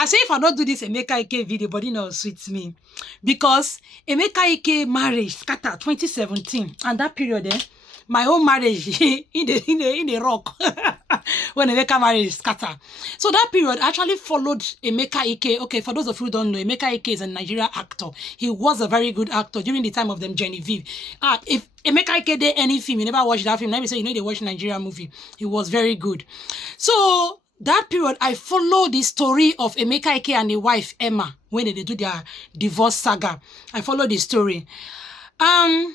I say if I don't do this Emeka Ike video, body now suits me. Because Emeka Ike marriage scattered 2017. And that period my own marriage in the rock when Emeka marriage scattered. So that period actually followed Emeka Ike. Okay, for those of you who don't know, Emeka Ike is a Nigerian actor. He was a very good actor during the time of them Genevieve. If Emeka Ike did any film, you never watched that film, let me say, you know, they watch Nigerian movie. He was very good. So that period, I followed the story of Emeka Ike and the wife Emma when they do their divorce saga. I followed the story. All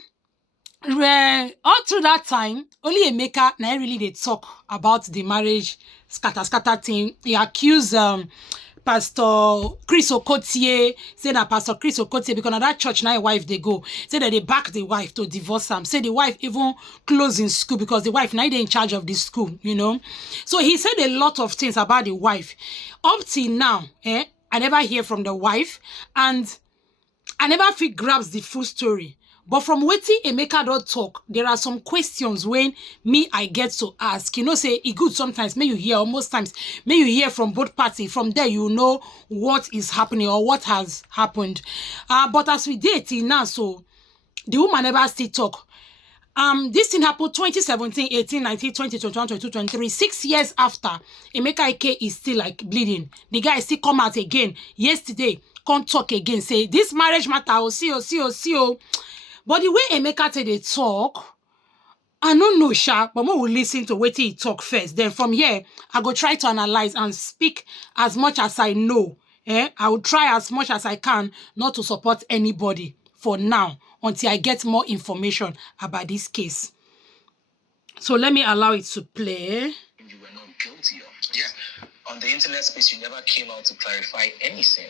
through that time, only Emeka now really they talk about the marriage scatter thing. He accused Pastor Chris Okotie, say that Pastor Chris Okotie, because now that church now wife they go, say that they back the wife to divorce him. Say the wife even closed in school because the wife now they in charge of the school, you know. So he said a lot of things about the wife. Up till now, I never hear from the wife, and I never feel grabs the full story. But from waiting Emeka don't talk, there are some questions when me I get to ask. You know, say it good sometimes, may you hear, or most times, may you hear from both parties. From there, you know what is happening or what has happened. But as we date now, so the woman never still talk. This thing happened 2017, 18, 19, 20, 21, 22, 23. 6 years after, Emeka Ike is still like bleeding. The guy still come out again. Yesterday, come talk again. Say, this marriage matter, see. But the way Emeka said they talk, I don't know, Sha, but we will listen to what he talk first. Then from here, I go try to analyze and speak as much as I know. I will try as much as I can not to support anybody for now until I get more information about this case. So let me allow it to play. You were not guilty of. Yeah. On the internet space, you never came out to clarify anything.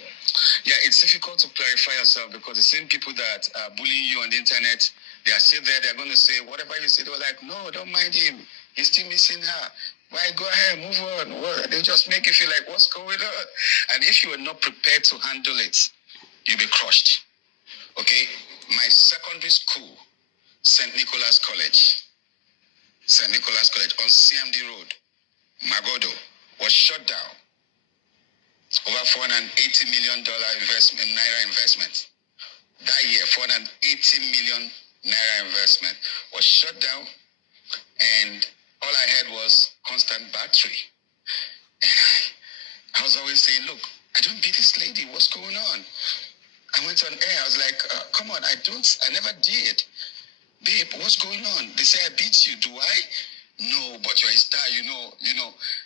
Yeah, it's difficult to clarify yourself because the same people that are bullying you on the internet, they are still there. They're going to say, whatever you say, they were like, no, don't mind him. He's still missing her. Why? Go ahead, move on. Well, they just make you feel like, what's going on? And if you are not prepared to handle it, you'll be crushed. Okay? My secondary school, St. Nicholas College on CMD Road, Magodo, was shut down. Over $480 million naira investment. That year, 480 million naira investment was shut down, and all I had was constant battery. I was always saying, look, I don't beat this lady. What's going on? I went on air. I was like, come on, I never did. Babe, what's going on? They say I beat you. Do I? No, but you're a star, you know,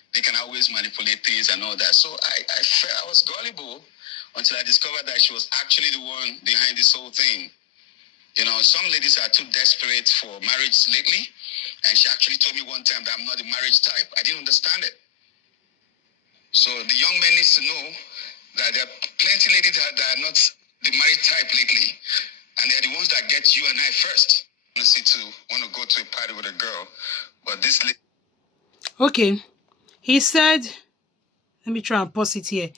they can always manipulate things and all that. So I was gullible until I discovered that she was actually the one behind this whole thing. You know, some ladies are too desperate for marriage lately, and she actually told me one time that I'm not the marriage type. I didn't understand it. So the young men need to know that there are plenty of ladies that are not the marriage type lately, and they're the ones that get you and I first. Want to go to a party with a girl, but this lady. Okay, he said, let me try and pause it here.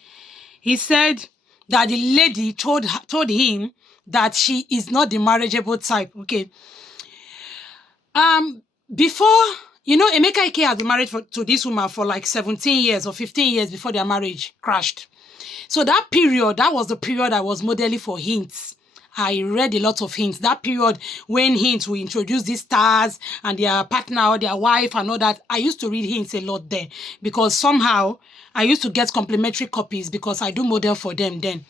He said that the lady told him that she is not the marriageable type. Okay. Before, you know, Emeka Ike has been married to this woman for like 17 years or 15 years before their marriage crashed. So that period, that was the period I was modeling for hints. I read a lot of hints. That period when hints will introduce these stars and their partner or their wife and all that, I used to read hints a lot then because somehow I used to get complimentary copies because I do model for them then.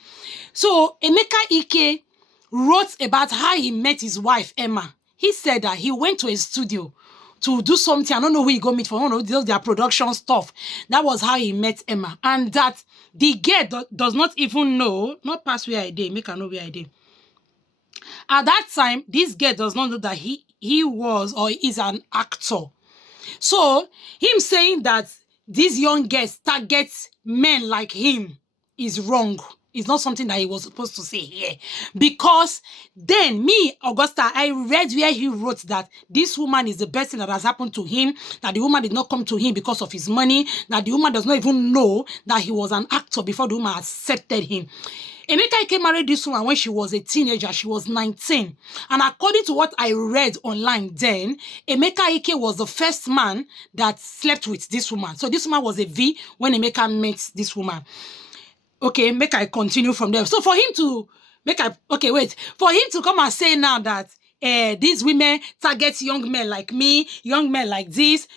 So Emeka Ike wrote about how he met his wife, Emma. He said that he went to a studio to do something. I don't know who he go meet for. I don't know, their production stuff. That was how he met Emma. And that the girl does not even know, not past where I did, make her know where I did. At that time, this girl does not know that he was or is an actor. So, him saying that these young girls target men like him is wrong. It's not something that he was supposed to say here. Because then, me, Augusta, I read where he wrote that this woman is the best thing that has happened to him, that the woman did not come to him because of his money, that the woman does not even know that he was an actor before the woman accepted him. Emeka Ike married this woman when she was a teenager. She was 19. And according to what I read online then, Emeka Ike was the first man that slept with this woman. So this woman was a V when Emeka met this woman. Okay, make I continue from there. So for him to for him to come and say now that these women target young men like me, young men like this,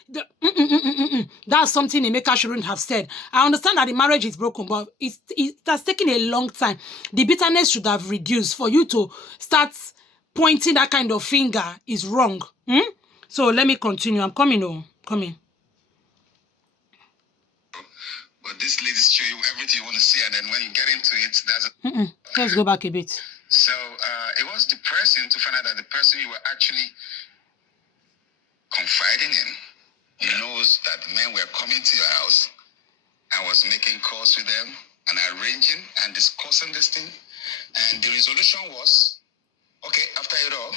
that's something Emeka shouldn't have said. I understand that the marriage is broken, but it has taken a long time. The bitterness should have reduced. For you to start pointing that kind of finger is wrong. So let me continue. I'm coming. Coming. But this ladies show you everything you want to see, and then when you get into it, that's Let's go back a bit. So it was depressing to find out that the person you were actually confiding in knows that men were coming to your house and was making calls with them and arranging and discussing this thing. And the resolution was, okay, after it all,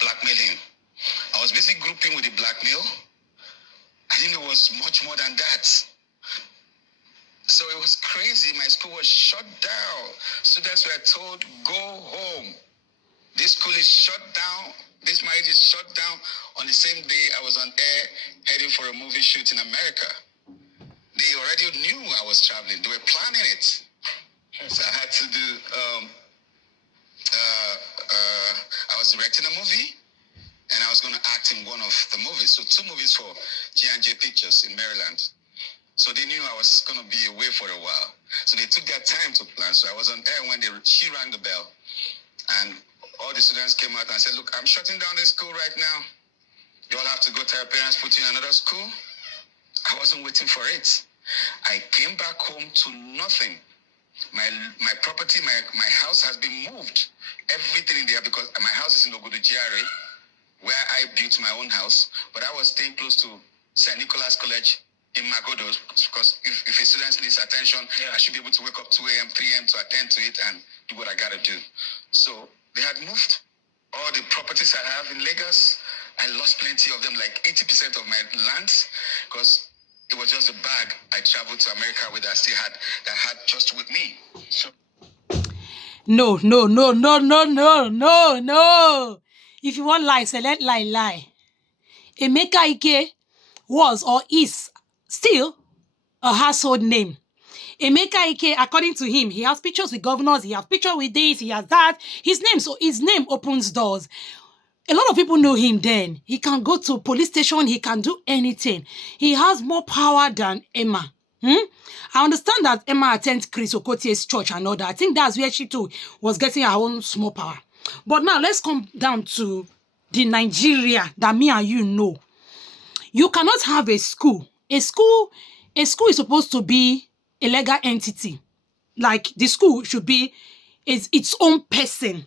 blackmail him. I was busy grouping with the blackmail. I didn't know it was much more than that. So it was crazy. My school was shut down. Students were told, go home. This school is shut down. This marriage is shut down. On the same day, I was on air heading for a movie shoot in America. They already knew I was traveling. They were planning it. So I had to do, I was directing a movie, and I was going to act in one of the movies. So 2 movies for G&J Pictures in Maryland. So they knew I was going to be away for a while. So they took their time to plan. So I was on air when she rang the bell. And all the students came out and said, look, I'm shutting down this school right now. You all have to go tell your parents, put you in another school. I wasn't waiting for it. I came back home to nothing. My property, my house has been moved. Everything in there, because my house is in Ogudu GRA, where I built my own house. But I was staying close to St. Nicholas College in Magodo, because if a student needs attention, I should be able to wake up 2 a.m., 3 a.m. to attend to it and do what I got to do. So they had moved all the properties I have in Lagos. I lost plenty of them, like 80% of my lands, because it was just a bag I traveled to America with that had just with me. So No. If you want lie, say let lie. Emeka Ike was or is still a household name. Emeka Ike, according to him, he has pictures with governors, he has pictures with this, he has that. His name opens doors. A lot of people know him then. He can go to police station, he can do anything. He has more power than Emma. I understand that Emma attends Chris Okotie's church and all that. I think that's where she too was getting her own small power. But now let's come down to the Nigeria that me and you know. You cannot have a school. A school is supposed to be a legal entity. Like the school should be its own person.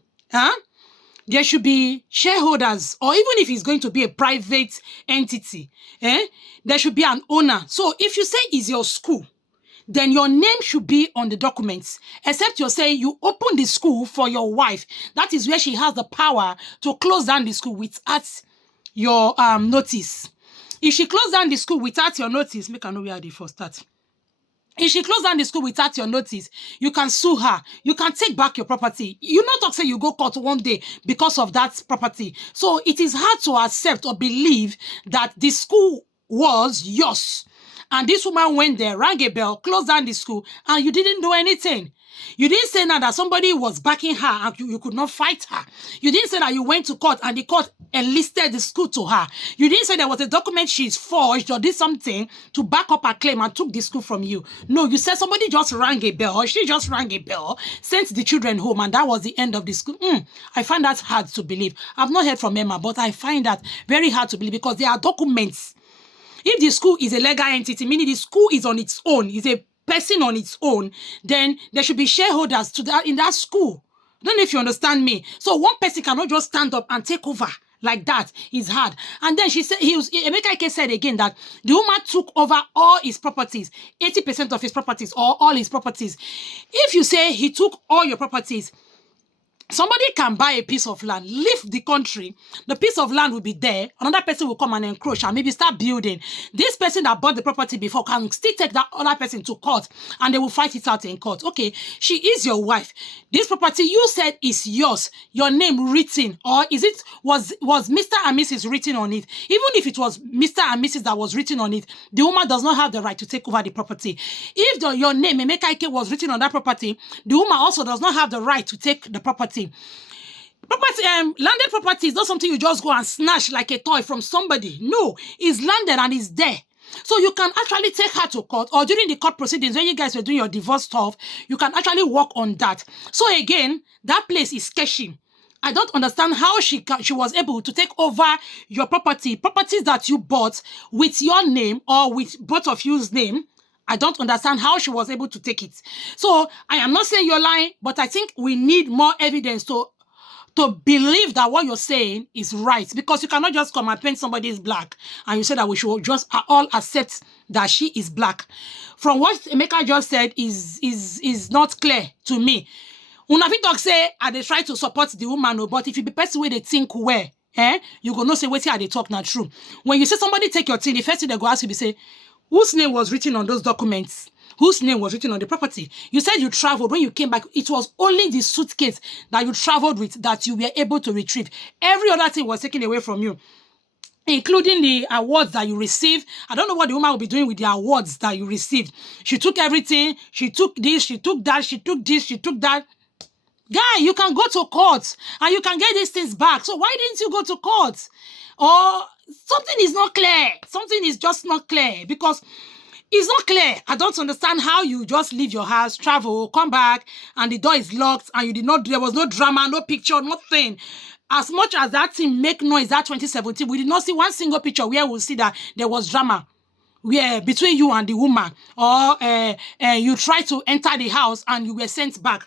There should be shareholders, or even if it's going to be a private entity, there should be an owner. So if you say it's your school, then your name should be on the documents, except you're saying you open the school for your wife. That is where she has the power to close down the school without your notice. If she closed down the school without your notice, make I know where the first start. If she closed down the school without your notice, you can sue her. You can take back your property. You not talk say you go court one day because of that property. So it is hard to accept or believe that the school was yours. And this woman went there, rang a bell, closed down the school, and you didn't do anything. You didn't say now that somebody was backing her and you could not fight her. You didn't say that you went to court and the court enlisted the school to her. You didn't say there was a document she's forged or did something to back up her claim and took the school from you. No, you said somebody just rang a bell, or she just rang a bell, sent the children home, and that was the end of the school. I find that hard to believe. I've not heard from Emma, but I find that very hard to believe because there are documents. If the school is a legal entity, meaning the school is on its own, is a person on its own, then there should be shareholders to that in that school. I don't know if you understand me. So one person cannot just stand up and take over like that. It's hard. And then she said, Emeka said again that the woman took over all his properties, 80% of his properties or all his properties. If you say he took all your properties, Somebody can buy a piece of land, leave the country, the piece of land will be there, another person will come and encroach and maybe start building. This person that bought the property before can still take that other person to court and they will fight it out in court. Okay, she is your wife. This property you said is yours, your name written, or is it was Mr. and Mrs. written on it? Even if it was Mr. and Mrs. that was written on it, the woman does not have the right to take over the property. If your name, Emeka Ike, was written on that property, the woman also does not have the right to take the property. Landed property is not something you just go and snatch like a toy from somebody. No, it's landed and it's there. So you can actually take her to court, or during the court proceedings when you guys were doing your divorce stuff, you can actually work on that. So again, that place is sketchy. I don't understand how she was able to take over your properties that you bought with your name or with both of you's name. I don't understand how she was able to take it. So I am not saying you're lying, but I think we need more evidence to believe that what you're saying is right, because you cannot just come and paint somebody is black and you say that we should just all accept that she is black. From what Emeka just said is not clear to me. Una fit talk say I dey try to support the woman, but if you be person wey dey think well, you go know say wetin I dey talk na true. When you say somebody take your thing, the first thing they go ask you be say, whose name was written on those documents? Whose name was written on the property? You said you traveled. When you came back, it was only the suitcase that you traveled with that you were able to retrieve. Every other thing was taken away from you, including the awards that you received. I don't know what the woman will be doing with the awards that you received. She took everything. She took this, she took that, she took this, she took that. Guy, you can go to court and you can get these things back. So why didn't you go to court? Or something is not clear. Something is just not clear, because it's not clear. I don't understand how you just leave your house, travel, come back, and the door is locked, and there was no drama, no picture, nothing. As much as that thing make noise, that 2017, we did not see one single picture where we'll see that there was drama between you and the woman, or you tried to enter the house and you were sent back.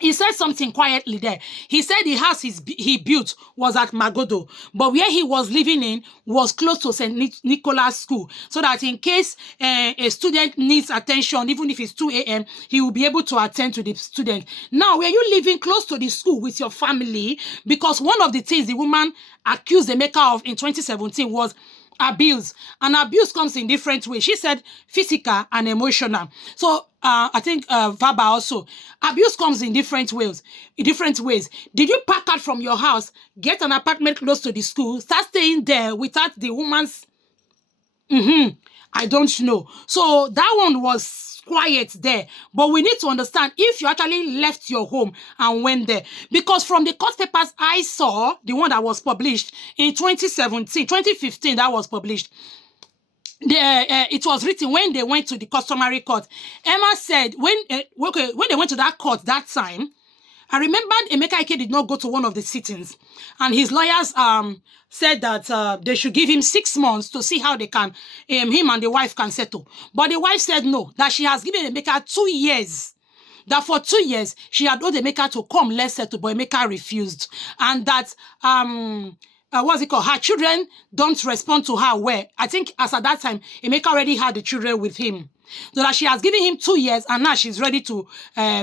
He said something quietly there. He said the house he built was at Magodo, but where he was living in was close to St. Nicholas School, so that in case a student needs attention, even if it's 2 a.m., he will be able to attend to the student. Now, were you living close to the school with your family? Because one of the things the woman accused Emeka of in 2017 was abuse, and abuse comes in different ways. She said physical and emotional. So I think verbal also. Abuse comes in different ways. Did you pack out from your house, get an apartment close to the school, start staying there without the woman's? I don't know. So that one was quiet there, but we need to understand if you actually left your home and went there, because from the court papers I saw, the one that was published in 2015, that was published, it was written when they went to the customary court. Emma said when they went to that court that time, I remembered Emeka Ike did not go to one of the sittings, and his lawyers said that they should give him 6 months to see how they can, him and the wife can settle. But the wife said no, that she has given Emeka 2 years. That for 2 years, she had owed Emeka to come, let's settle, but Emeka refused. And that, what's it called? Her children don't respond to her well. I think as at that time, Emeka already had the children with him. So that she has given him 2 years and now she's ready to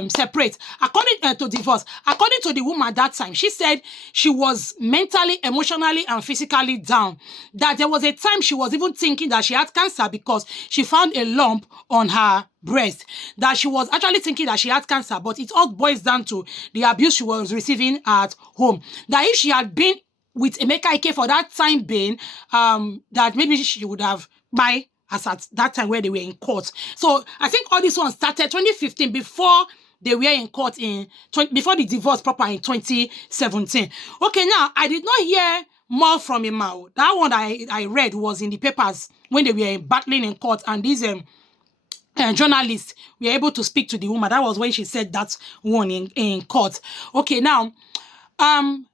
separate. According to divorce, according to the woman at that time, she said she was mentally, emotionally, and physically down. That there was a time she was even thinking that she had cancer because she found a lump on her breast. That she was actually thinking that she had cancer, but it all boils down to the abuse she was receiving at home. That if she had been with Emeka Ike for that time being, that maybe she would have by as at that time where they were in court. So I think all this one started 2015 before they were in court before the divorce proper in 2017. Okay, now I did not hear more from Emma. That one I read was in the papers when they were battling in court, and these journalists were able to speak to the woman. That was when she said that one in court. Okay, now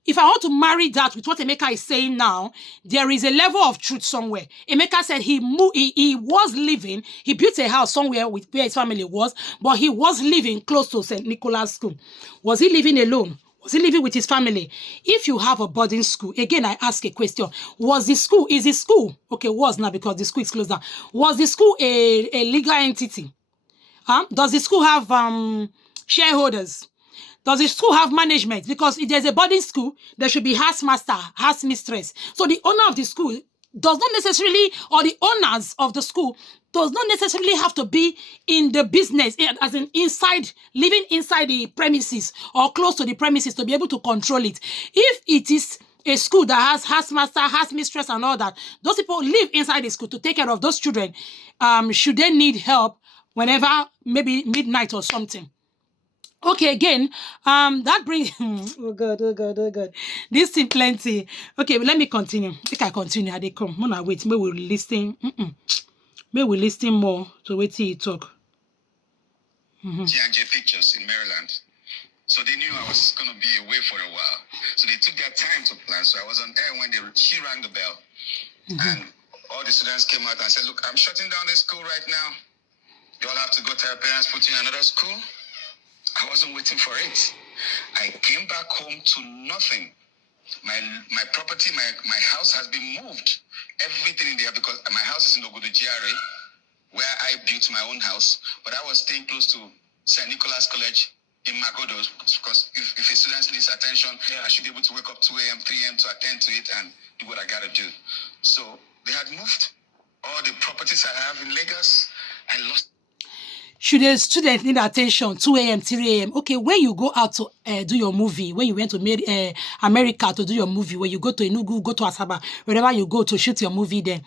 if I want to marry that with what Emeka is saying now, there is a level of truth somewhere. Emeka said he was living, he built a house somewhere with where his family was, but he was living close to St. Nicholas School. Was he living alone? Was he living with his family? If you have a boarding school, again, I ask a question. Is the school, okay, was now because the school is closed down. Was the school a legal entity? Does the school have shareholders? Does the school have management? Because if there's a boarding school, there should be house master, house mistress. So the owner of the school does not necessarily, or the owners of the school does not necessarily have to be in the business, as in inside, living inside the premises or close to the premises to be able to control it. If it is a school that has house master, house mistress, and all that, those people live inside the school to take care of those children. Should they need help whenever, maybe midnight or something. Okay, again, that brings oh god, oh god, oh god. This thing plenty. Okay, let me continue. I think I continue. I dey come. Mona wait, may we listen. May we listen more to wait till you talk. J&J Pictures in Maryland. So they knew I was going to be away for a while. So they took their time to plan. So I was on air when she rang the bell. And all the students came out and said, look, I'm shutting down this school right now. You all have to go to your parents, put you in another school. I wasn't waiting for it. I came back home to nothing. My property, my house has been moved. Everything in there, because my house is in Ogudu GRA, where I built my own house. But I was staying close to St. Nicholas College in Magodo, because if a student needs attention, I should be able to wake up 2 a.m., 3 a.m. to attend to it and do what I got to do. So they had moved all the properties I have in Lagos. I lost. Should a student need attention 2 a.m., 3 a.m.? Okay, when you go out to do your movie, when you went to America to do your movie, when you go to Enugu, go to Asaba, wherever you go to shoot your movie there,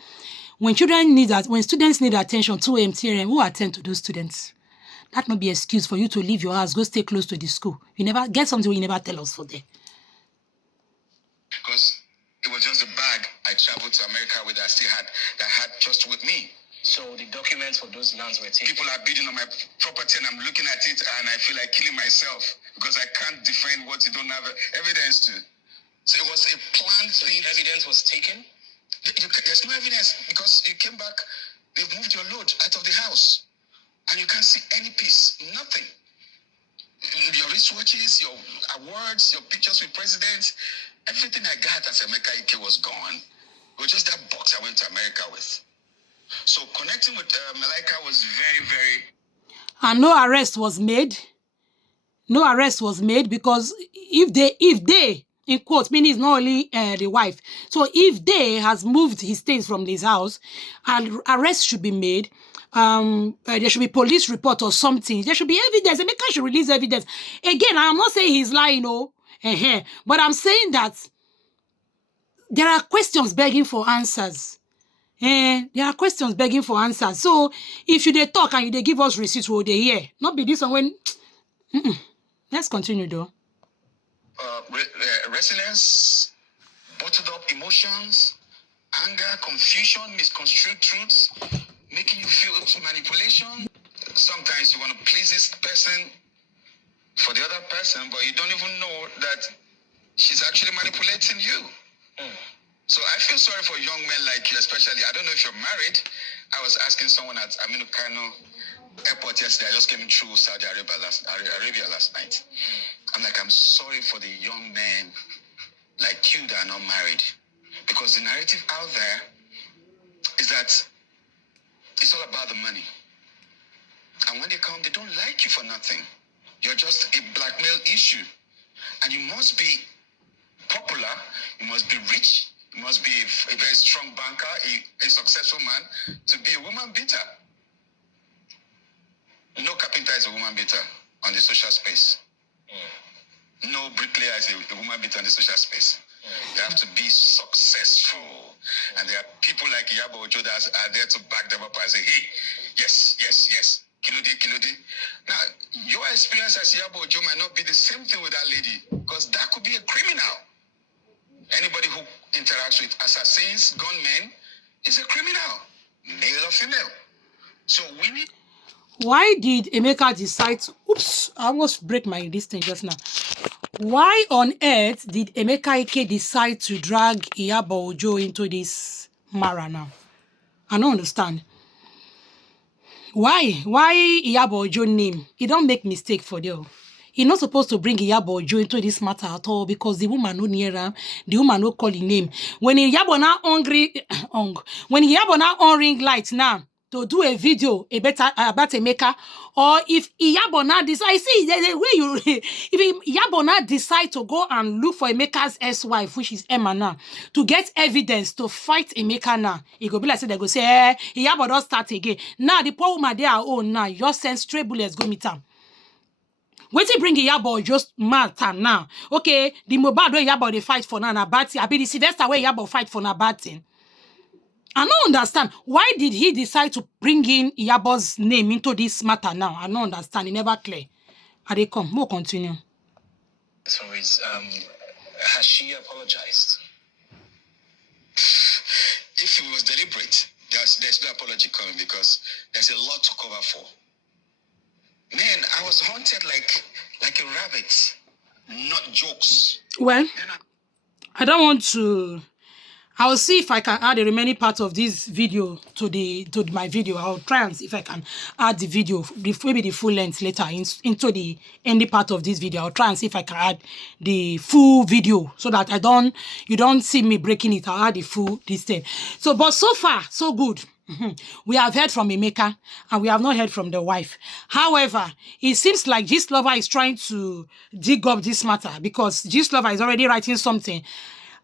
when students need attention 2 a.m., 3 a.m., who attend to those students? That may be excuse for you to leave your house, go stay close to the school. You never get something you never tell us for there. Because it was just a bag I traveled to America with that had just with me. So the documents for those lands were taken. People are bidding on my property and I'm looking at it and I feel like killing myself because I can't defend what you don't have evidence to. So it was a planned thing. Evidence was taken? There's no evidence because you came back, they've moved your load out of the house and you can't see any piece, nothing. Your wristwatches, your awards, your pictures with presidents, everything I got as Emeka Ike was gone. It was just that box I went to America with. So connecting with Malaika was very, very... And no arrest was made. No arrest was made because if they, in quotes, meaning it's not only the wife. So if they has moved his things from this house, and arrest should be made, there should be police report or something. There should be evidence. Emeka should release evidence. Again, I'm not saying he's lying, but I'm saying that there are questions begging for answers. There are questions begging for answers. So if you they talk and you they give us receipts, will they hear? Not be this one when. Let's continue though. Resilience, bottled up emotions, anger, confusion, misconstrued truths, making you feel manipulation. Sometimes you want to please this person for the other person, but you don't even know that she's actually manipulating you. So I feel sorry for young men like you, especially. I don't know if you're married. I was asking someone at Aminu Kano airport yesterday. I just came through Saudi Arabia last night. I'm like, I'm sorry for the young men like you that are not married. Because the narrative out there is that it's all about the money. And when they come, they don't like you for nothing. You're just a blackmail issue. And you must be popular. You must be rich. You must be a very strong banker, a successful man, to be a woman beater. No carpenter is a woman beater on the social space. No bricklayer is a woman beater on the social space. They have to be successful. And there are people like Iyabo Ojo that are there to back them up and say, hey, yes, yes, yes. Kilode. Now, your experience as Iyabo Ojo might not be the same thing with that lady, because that could be a criminal. Anybody who interacts with assassins, gunmen, is a criminal, male or female. So we need... Why did Emeka decide to... Oops, I almost break my distance just now. Why on earth did Emeka Ike decide to drag Iyabo Ojo into this mara now? I don't understand. Why Iyabo Ojo name? He don't make mistake for them. He's not supposed to bring Iyabo Ojo into this matter at all because the woman no near him, the woman no call his name. When Iyabo now hungry, when Iyabo now on ring light now, to do a video about Emeka, or if Iyabo now decide, see the way you, if Iyabo now decide to go and look for Emeka's ex-wife, which is Emma now, to get evidence to fight Emeka now, it go be like say they go say, Iyabo don't start again. Now the poor woman they are own now, just send stray bullets go meet am. Wait till bring Iyabo just matter now. Okay, the Mohbad where Iyabo they fight for now na bad thing. I be the Sylvester where Iyabo fight for na bad thing. I don't understand. Why did he decide to bring in Iyabo's name into this matter now? I don't understand. It never clear. Are they come? We'll continue. So it's, has she apologized? If it was deliberate, there's no apology coming because there's a lot to cover for. Man, I was haunted like a rabbit, not jokes. Well, I don't want to... I'll see if I can add the remaining part of this video to my video. I'll try and see if I can add the video, maybe the full length later into the ending part of this video. I'll try and see if I can add the full video so that you don't see me breaking it. I'll add the full this thing. So, but so far, so good. We have heard from Emeka and we have not heard from the wife. However, it seems like Gistlover is trying to dig up this matter because Gistlover is already writing something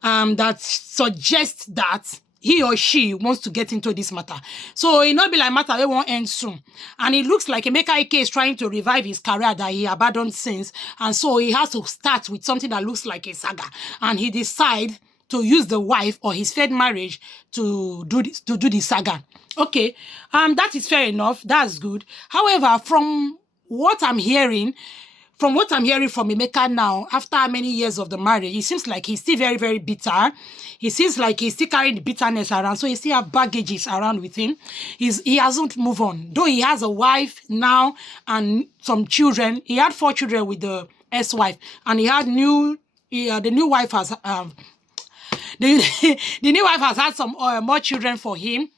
that suggests that he or she wants to get into this matter. So it not be like matter they won't end soon. And it looks like Emeka Ike is trying to revive his career that he abandoned since. And so he has to start with something that looks like a saga. And he decides to use the wife or his third marriage to do the saga. Okay, that is fair enough. That's good. However, from what I'm hearing from Emeka now, after many years of the marriage, it seems like he's still very, very bitter. He seems like he's still carrying the bitterness around. So he still have baggages around with him. He hasn't moved on. Though he has a wife now and some children. He had 4 children with the ex-wife. And he had the new wife has the new wife has had some more children for him.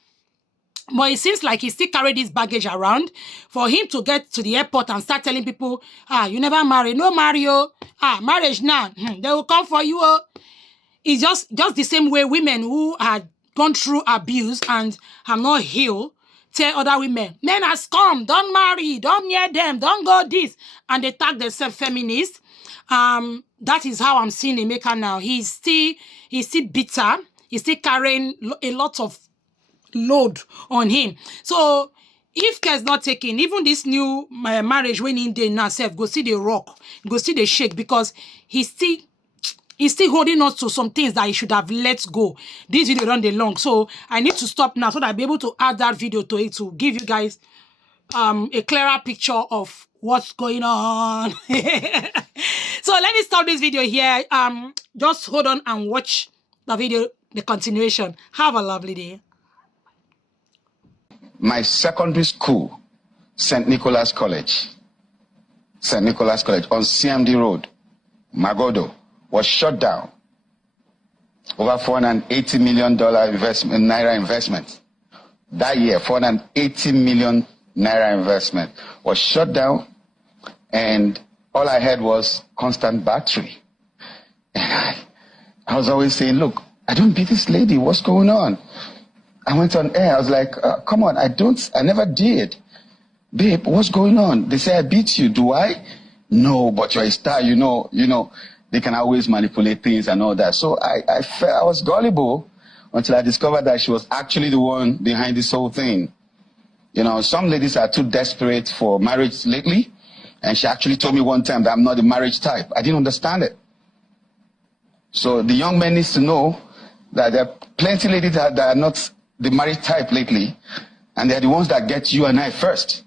But it seems like he still carried this baggage around for him to get to the airport and start telling people, you never marry. No, Mario. Marriage now. They will come for you. It's just the same way women who had gone through abuse and have not healed tell other women, men has come, don't marry, don't near them, don't go this. And they tag themselves feminists. That is how I'm seeing Emeka now. He's still bitter. He's still carrying a lot of load on him. So if care's not taken, even this new marriage when in there now self go see the rock, go see the shake, because he's still holding on to some things that he should have let go. This video run the long, so I need to stop now so that I'll be able to add that video to it to give you guys a clearer picture of what's going on. So let me stop this video here. Just hold on and watch the video, the continuation. Have a lovely day. My secondary school, St. Nicholas College on CMD Road, Magodo, was shut down. Over $480 million naira investment. That year, 480 million naira investment was shut down, and all I had was constant battery. And I was always saying, look, I don't beat this lady. What's going on? I went on air. I was like, come on, I never did. Babe, what's going on? They say I beat you. Do I? No, but you're a star, you know, they can always manipulate things and all that. So I was gullible until I discovered that she was actually the one behind this whole thing. You know, some ladies are too desperate for marriage lately. And she actually told me one time that I'm not the marriage type. I didn't understand it. So the young men needs to know that there are plenty of ladies that are not the marriage type lately, and they're the ones that get you and I first.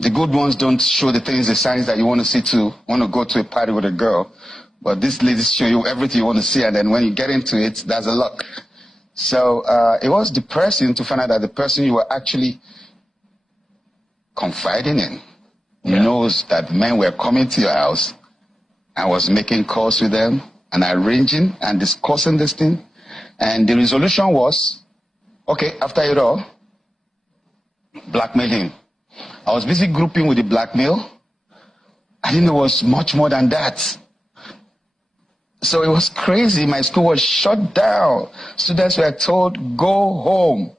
The good ones don't show the signs that you want to go to a party with a girl, but these ladies show you everything you want to see, and then when you get into it, that's a luck. So it was depressing to find out that the person you were actually confiding in knows that men were coming to your house and was making calls with them and arranging and discussing this thing, and the resolution was, okay, after it all, blackmail him. I was busy grouping with the blackmail. I didn't know it was much more than that. So it was crazy. My school was shut down. Students were told, go home.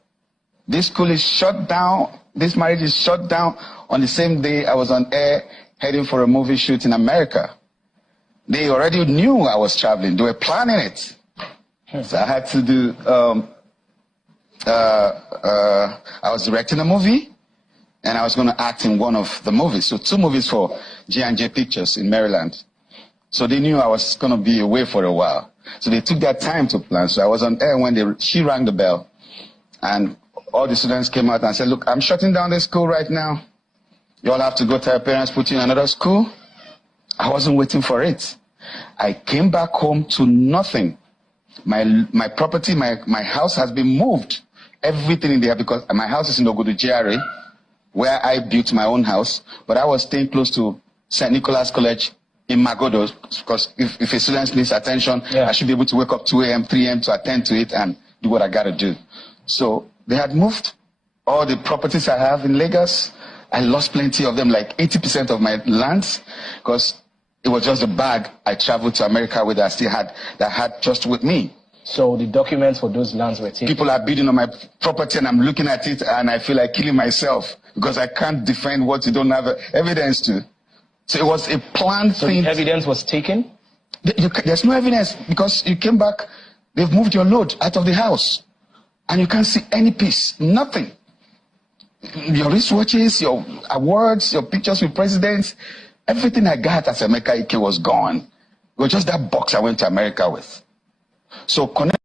This school is shut down. This marriage is shut down on the same day I was on air heading for a movie shoot in America. They already knew I was traveling. They were planning it. So I had to do, I was directing a movie and I was going to act in one of the movies. So 2 movies for J&J Pictures in Maryland. So they knew I was going to be away for a while. So they took their time to plan. So I was on air when she rang the bell. And all the students came out and said, look, I'm shutting down this school right now. You all have to go to your parents, put you in another school. I wasn't waiting for it. I came back home to nothing. My property, my house has been moved. Everything in there, because my house is in Ogodu GRA, where I built my own house. But I was staying close to St. Nicholas College in Magodo, because if a student needs attention, I should be able to wake up 2 a.m., 3 a.m. to attend to it and do what I got to do. So they had moved all the properties I have in Lagos. I lost plenty of them, like 80% of my lands, because it was just a bag I traveled to America with that I had just with me. So the documents for those lands were taken? People are bidding on my property and I'm looking at it and I feel like killing myself because I can't defend what you don't have evidence to. So it was a planned thing. So the evidence was taken? There's no evidence because you came back, they've moved your load out of the house and you can't see any piece, nothing. Your wristwatches, your awards, your pictures with presidents, everything I got as Emeka Ike was gone. It was just that box I went to America with. So connect.